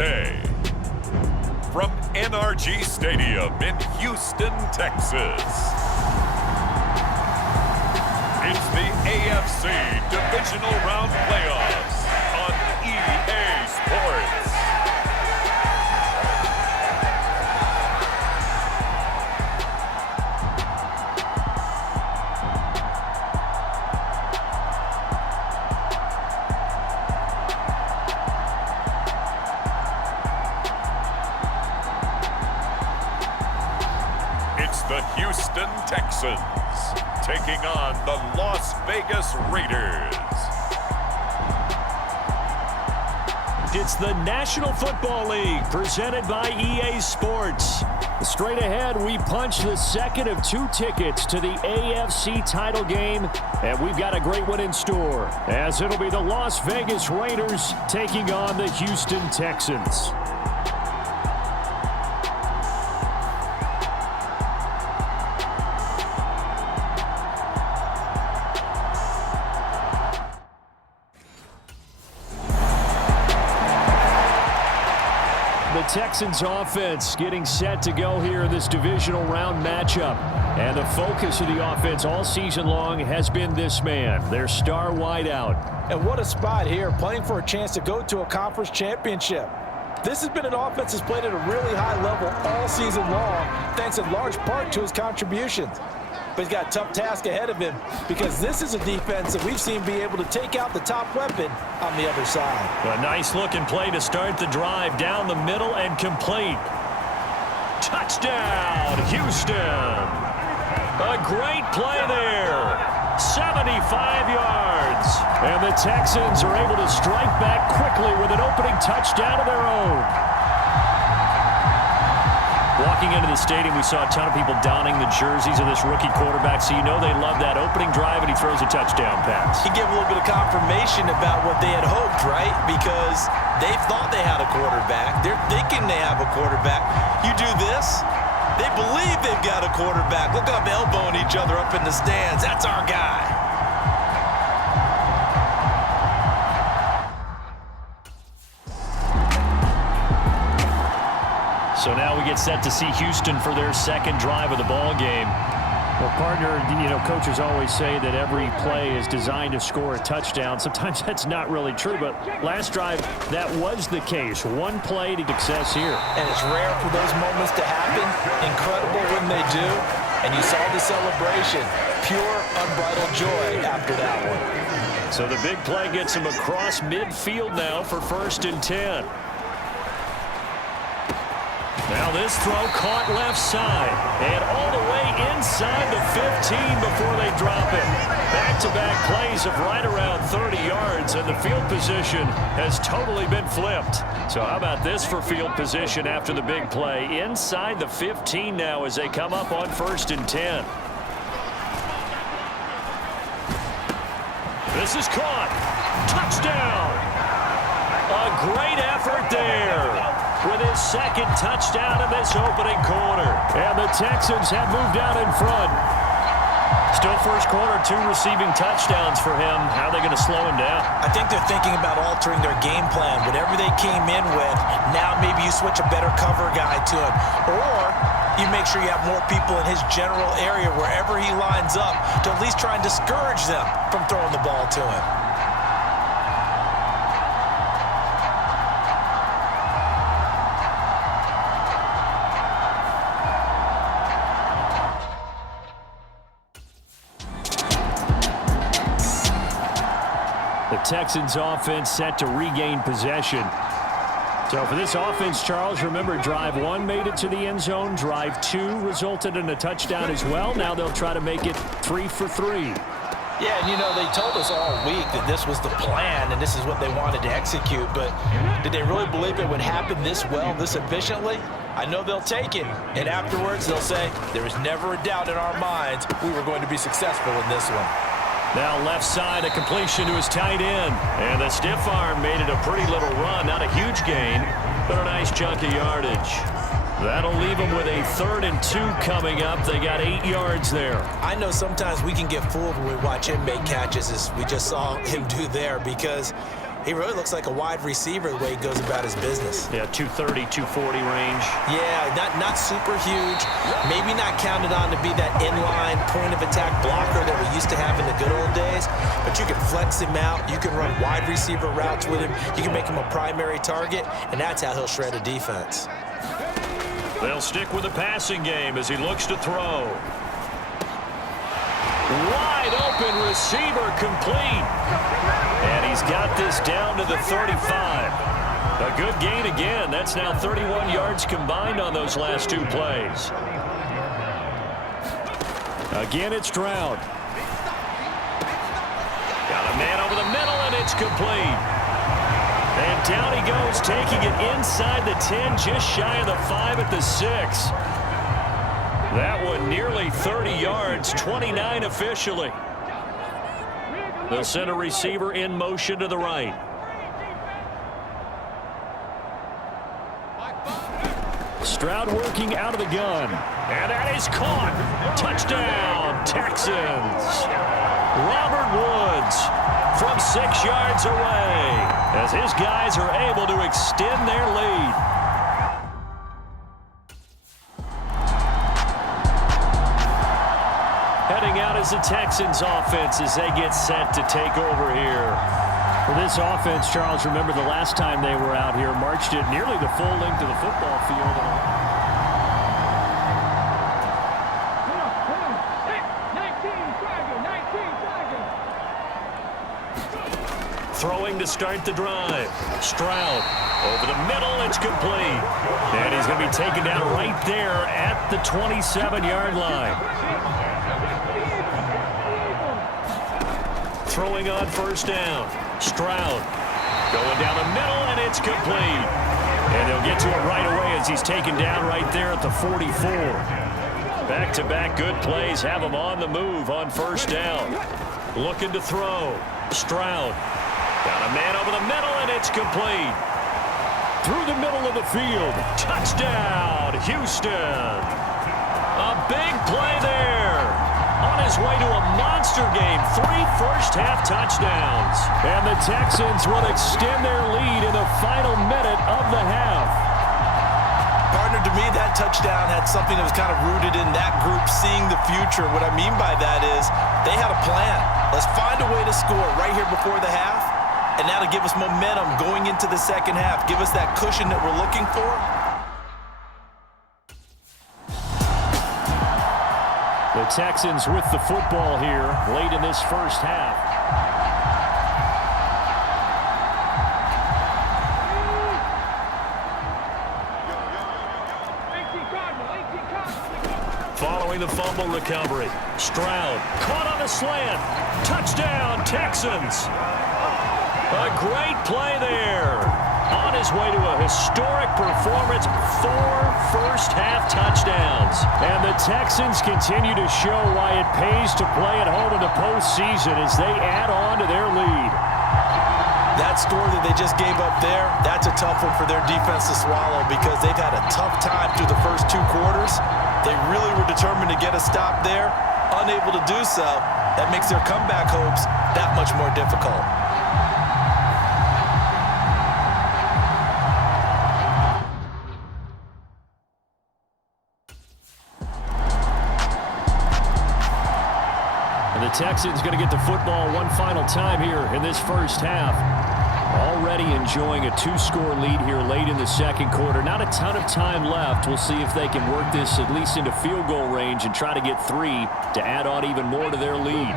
Day. From NRG Stadium in Houston, Texas, it's the AFC Divisional Round Playoffs on EA Sports. It's the Houston Texans taking on the Las Vegas Raiders. It's the National Football League presented by EA Sports. Straight ahead, we punch the second of two tickets to the AFC title game, and we've got a great one in store, as it'll be the Las Vegas Raiders taking on the Houston Texans. The Texans offense getting set to go here in this divisional round matchup. And the focus of the offense all season long has been this man, their star wideout. And what a spot here, playing for a chance to go to a conference championship. This has been an offense that's played at a really high level all season long, thanks in large part to his contributions. But he's got a tough task ahead of him because this is a defense that we've seen be able to take out the top weapon on the other side. A nice looking play to start the drive down the middle and complete. Touchdown, Houston. A great play there. 75 yards. And the Texans are able to strike back quickly with an opening touchdown of their own. Walking into the stadium, we saw a ton of people donning the jerseys of this rookie quarterback, so you know they love that opening drive, and he throws a touchdown pass. He gave a little bit of confirmation about what they had hoped, right? Because they thought they had a quarterback. They're thinking they have a quarterback. You do this, they believe they've got a quarterback. Look up, elbowing each other up in the stands. That's our guy. So now we get set to see Houston for their second drive of the ball game. Well, partner, coaches always say that every play is designed to score a touchdown. Sometimes that's not really true, but last drive, that was the case. One play to success here. And it's rare for those moments to happen. Incredible when they do. And you saw the celebration. Pure, unbridled joy after that one. So the big play gets him across midfield now for 1st and 10. Now this throw caught left side and all the way inside the 15 before they drop it. Back-to-back plays of right around 30 yards, and the field position has totally been flipped. So how about this for field position after the big play? Inside the 15 now as they come up on 1st and 10. This is caught. Touchdown! A great effort there with his second touchdown in this opening quarter. And the Texans have moved out in front. Still first quarter, 2 receiving touchdowns for him. How are they going to slow him down? I think they're thinking about altering their game plan. Whatever they came in with, now maybe you switch a better cover guy to him. Or you make sure you have more people in his general area wherever he lines up to at least try and discourage them from throwing the ball to him. The Texans offense set to regain possession. So for this offense, Charles, remember drive 1 made it to the end zone. Drive 2 resulted in a touchdown as well. Now they'll try to make it 3 for 3. Yeah, and they told us all week that this was the plan and this is what they wanted to execute. But did they really believe it would happen this well, this efficiently? I know they'll take it. And afterwards, they'll say, there was never a doubt in our minds we were going to be successful in this one. Now left side, a completion to his tight end. And the stiff arm made it a pretty little run. Not a huge gain, but a nice chunk of yardage. That'll leave them with a 3rd and 2 coming up. They got 8 yards there. I know sometimes we can get fooled when we watch him make catches, as we just saw him do there, because He really looks like a wide receiver the way he goes about his business. Yeah, 230, 240 range. Yeah, not super huge. Maybe not counted on to be that inline point-of-attack blocker that we used to have in the good old days, but you can flex him out. You can run wide receiver routes with him. You can make him a primary target, and that's how he'll shred a defense. They'll stick with the passing game as he looks to throw. Wide open receiver complete. And he's got this down to the 35. A good gain again. That's now 31 yards combined on those last two plays. Again, it's Stroud. Got a man over the middle, and it's complete. And down he goes, taking it inside the 10, just shy of the 5 at the 6. That one nearly 30 yards, 29 officially. They'll send a receiver in motion to the right. Stroud working out of the gun. And that is caught. Touchdown, Texans. Robert Woods from 6 yards away as his guys are able to extend their lead. Heading out is the Texans offense as they get set to take over here. For this offense, Charles, remember the last time they were out here, marched it nearly the full length of the football field. Throwing to start the drive. Stroud over the middle. It's complete. And he's going to be taken down right there at the 27-yard line. Throwing on first down. Stroud going down the middle, and it's complete. And they'll get to it right away as he's taken down right there at the 44. Back-to-back good plays have him on the move on first down. Looking to throw. Stroud. Got a man over the middle, and it's complete. Through the middle of the field. Touchdown, Houston. A big play there. On his way to a monster game. 3 first-half touchdowns. And the Texans will extend their lead in the final minute of the half. Partner, to me, that touchdown had something that was kind of rooted in that group seeing the future. What I mean by that is they had a plan. Let's find a way to score right here before the half. And that'll give us momentum going into the second half. Give us that cushion that we're looking for. The Texans with the football here late in this first half. Following the fumble recovery. Stroud caught on a slant. Touchdown, Texans. A great play there. On his way to a historic performance, 4 first-half touchdowns. And the Texans continue to show why it pays to play at home in the postseason as they add on to their lead. That score that they just gave up there, that's a tough one for their defense to swallow because they've had a tough time through the first 2 quarters. They really were determined to get a stop there, unable to do so. That makes their comeback hopes that much more difficult. The Texans going to get the football one final time here in this first half. Already enjoying a 2-score lead here late in the second quarter. Not a ton of time left. We'll see if they can work this at least into field goal range and try to get 3 to add on even more to their lead.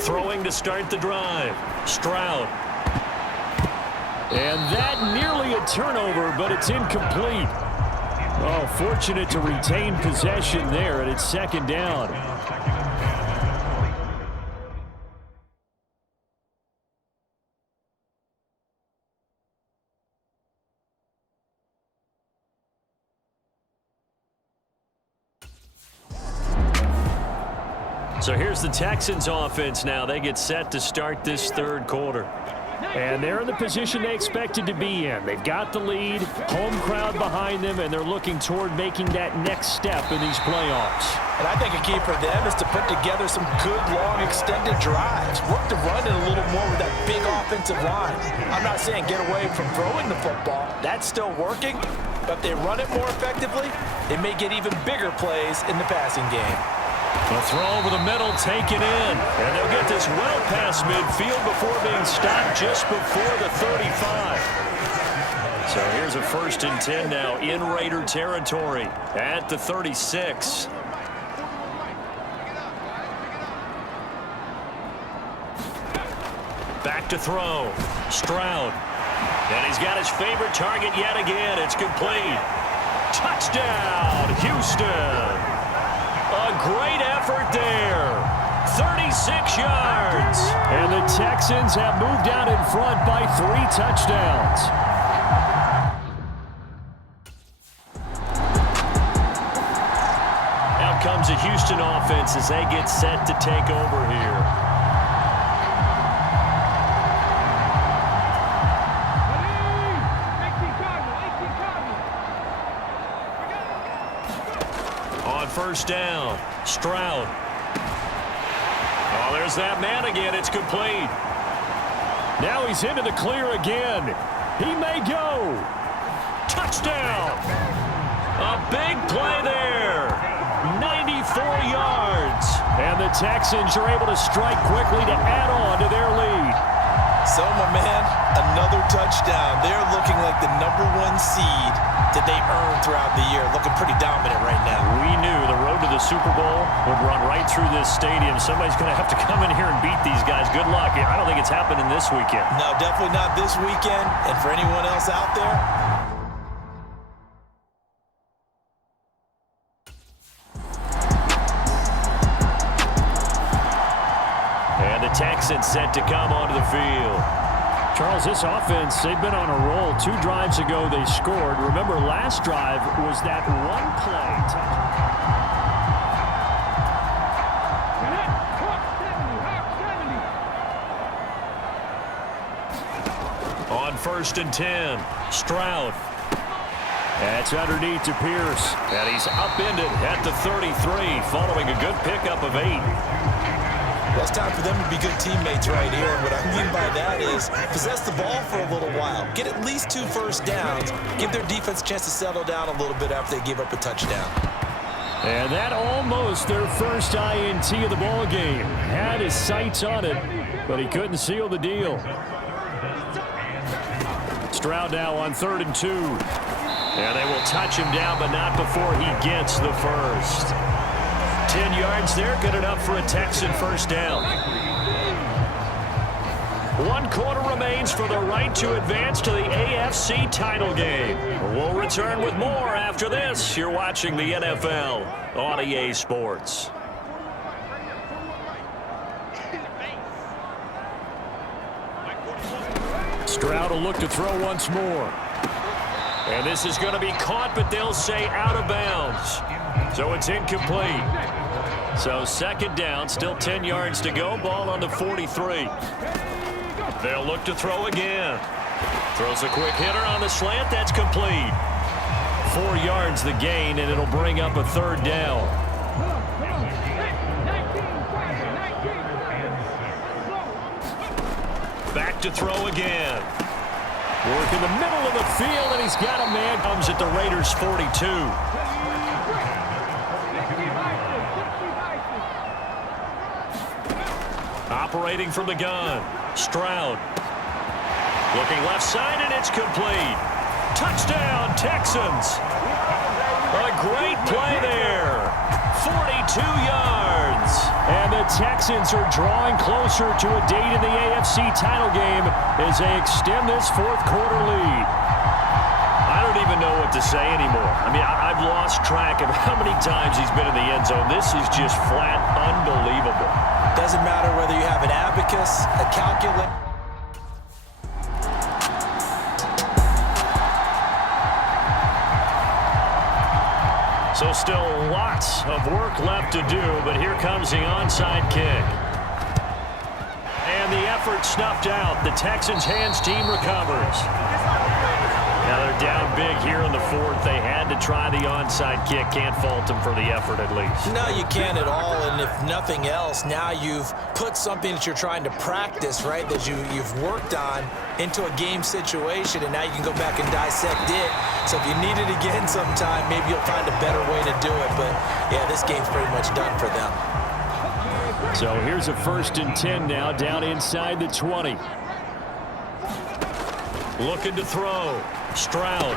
Throwing to start the drive. Stroud. And that nearly a turnover, but it's incomplete. Oh, fortunate to retain possession there, and it's second down. So here's the Texans offense now. They get set to start this third quarter. And they're in the position they expected to be in. They've got the lead, home crowd behind them, and they're looking toward making that next step in these playoffs. And I think a key for them is to put together some good, long, extended drives. Work the run in a little more with that big offensive line. I'm not saying get away from throwing the football. That's still working. But if they run it more effectively, they may get even bigger plays in the passing game. The throw over the middle, taken in. And they'll get this well past midfield before being stopped just before the 35. So here's a 1st and 10 now in Raider territory at the 36. Back to throw. Stroud. And he's got his favorite target yet again. It's complete. Touchdown, Houston. A great effort there. 36 yards. And the Texans have moved out in front by 3 touchdowns. Out comes the Houston offense as they get set to take over here. On 1st down, Stroud. Oh, there's that man again. It's complete. Now he's into the clear again. He may go. Touchdown. A big play there. 94 yards. And the Texans are able to strike quickly to add on to their lead. So, my man, another touchdown. They're looking like the #1 seed that they earned throughout the year. Looking pretty dominant right now. We knew the road to the Super Bowl would run right through this stadium. Somebody's going to have to come in here and beat these guys. Good luck. I don't think it's happening this weekend. No, definitely not this weekend. And for anyone else out there, and the Texans set to come onto the field. Charles, this offense, they've been on a roll. 2 drives ago they scored. Remember, last drive was that one play. On 1st and 10, Stroud. That's underneath to Pierce. And he's upended at the 33 following a good pickup of 8. well, it's time for them to be good teammates right here. And what I mean by that is possess the ball for a little while. Get at least 2 first downs. Give their defense a chance to settle down a little bit after they give up a touchdown. And that almost their first INT of the ball game. Had his sights on it, but he couldn't seal the deal. Stroud now on 3rd and 2. And they will touch him down, but not before he gets the first. 10 yards there, good enough for a Texan first down. 1 quarter remains for the right to advance to the AFC title game. We'll return with more after this. You're watching the NFL on EA Sports. Stroud will look to throw once more. And this is going to be caught, but they'll say out of bounds. So it's incomplete. So 2nd down, still 10 yards to go. Ball on the 43. They'll look to throw again. Throws a quick hitter on the slant. That's complete. 4 yards the gain, and it'll bring up a 3rd down. Back to throw again. Work in the middle of the field, and he's got a man. Comes at the Raiders' 42. Operating from the gun. Stroud. Looking left side, and it's complete. Touchdown, Texans. A great play there. 42 yards. And the Texans are drawing closer to a date in the AFC title game as they extend this 4th quarter lead. I don't even know what to say anymore. I mean, I've lost track of how many times he's been in the end zone. This is just flat unbelievable. Doesn't matter whether you have an abacus, a calculator. So still lots of work left to do, but here comes the onside kick. And the effort snuffed out. The Texans' hands team recovers. Now they're down big here in the fourth. They had to try the onside kick. Can't fault them for the effort at least. No, you can't at all. And if nothing else, now you've put something that you're trying to practice, right, that you've worked on into a game situation, and now you can go back and dissect it. So if you need it again sometime, maybe you'll find a better way to do it. But, yeah, this game's pretty much done for them. So here's a 1st and 10 now, down inside the 20. Looking to throw. Stroud.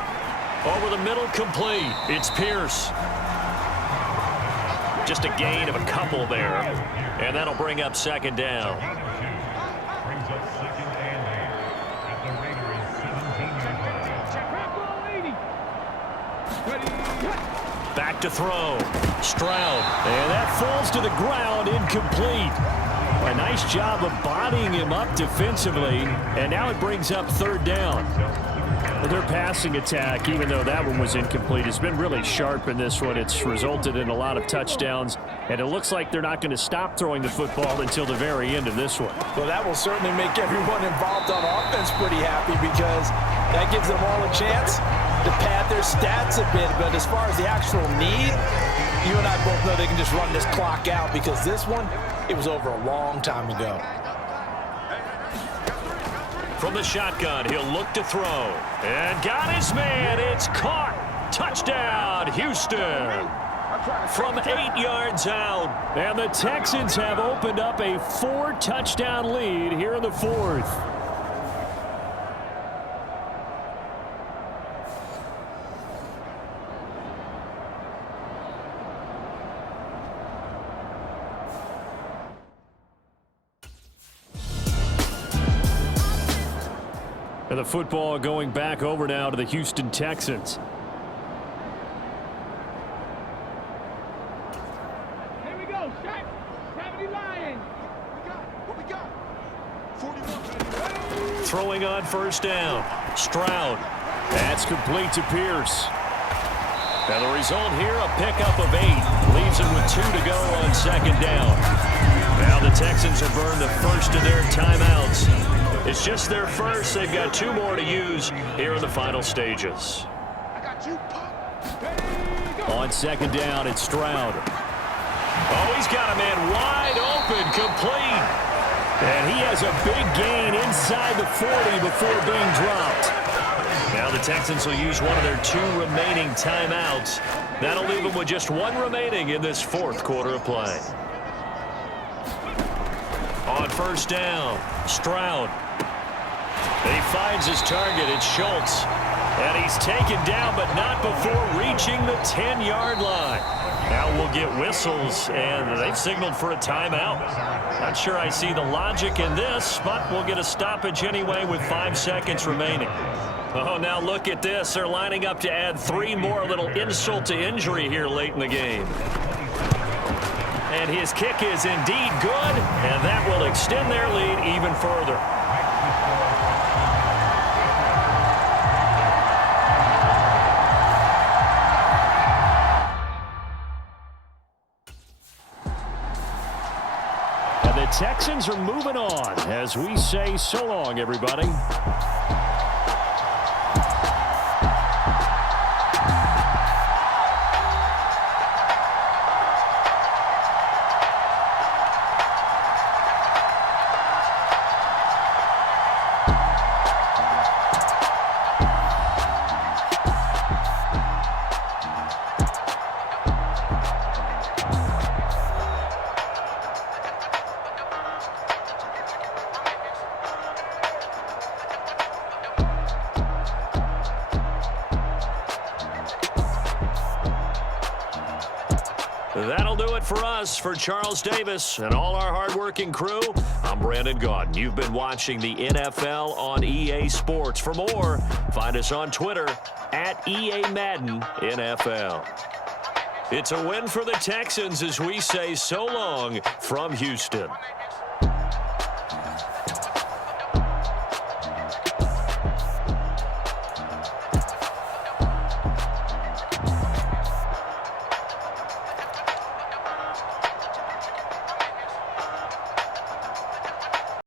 Over the middle, complete. It's Pierce. Just a gain of a couple there. And that'll bring up 2nd down. Back to throw. Stroud. And that falls to the ground, incomplete. A nice job of bodying him up defensively. And now it brings up 3rd down. Their passing attack, even though that one was incomplete, has been really sharp in this one. It's resulted in a lot of touchdowns, and it looks like they're not going to stop throwing the football until the very end of this one. Well, that will certainly make everyone involved on offense pretty happy because that gives them all a chance to pad their stats a bit. But as far as the actual need, you and I both know they can just run this clock out because this one, it was over a long time ago. From the shotgun, he'll look to throw. And got his man. It's caught. Touchdown, Houston. From 8 yards out. And the Texans have opened up a 4-touchdown lead here in the 4th. And the football going back over now to the Houston Texans. Here we go, shot. 70 Lions. What we got? 41. Throwing on 1st down. Stroud. That's complete to Pierce. And the result here, a pickup of 8. Leaves him with 2 to go on 2nd down. Now the Texans have burned the first of their timeouts. It's just their first. They've got 2 more to use here in the final stages. On 2nd down, it's Stroud. Oh, he's got a man wide open, complete. And he has a big gain inside the 40 before being dropped. Now the Texans will use one of their 2 remaining timeouts. That'll leave them with just 1 remaining in this 4th quarter of play. On 1st down, Stroud. And he finds his target. It's Schultz. And he's taken down, but not before reaching the 10-yard line. Now we'll get whistles, and they've signaled for a timeout. Not sure I see the logic in this, but we'll get a stoppage anyway with 5 seconds remaining. Oh, now look at this. They're lining up to add 3 more, little insult to injury here late in the game. And his kick is indeed good, and that will extend their lead even further. And the Texans are moving on as we say so long, everybody. That'll do it for us. For Charles Davis and all our hardworking crew, I'm Brandon Gaudin. You've been watching the NFL on EA Sports. For more, find us on Twitter at EA Madden NFL. It's a win for the Texans as we say so long from Houston.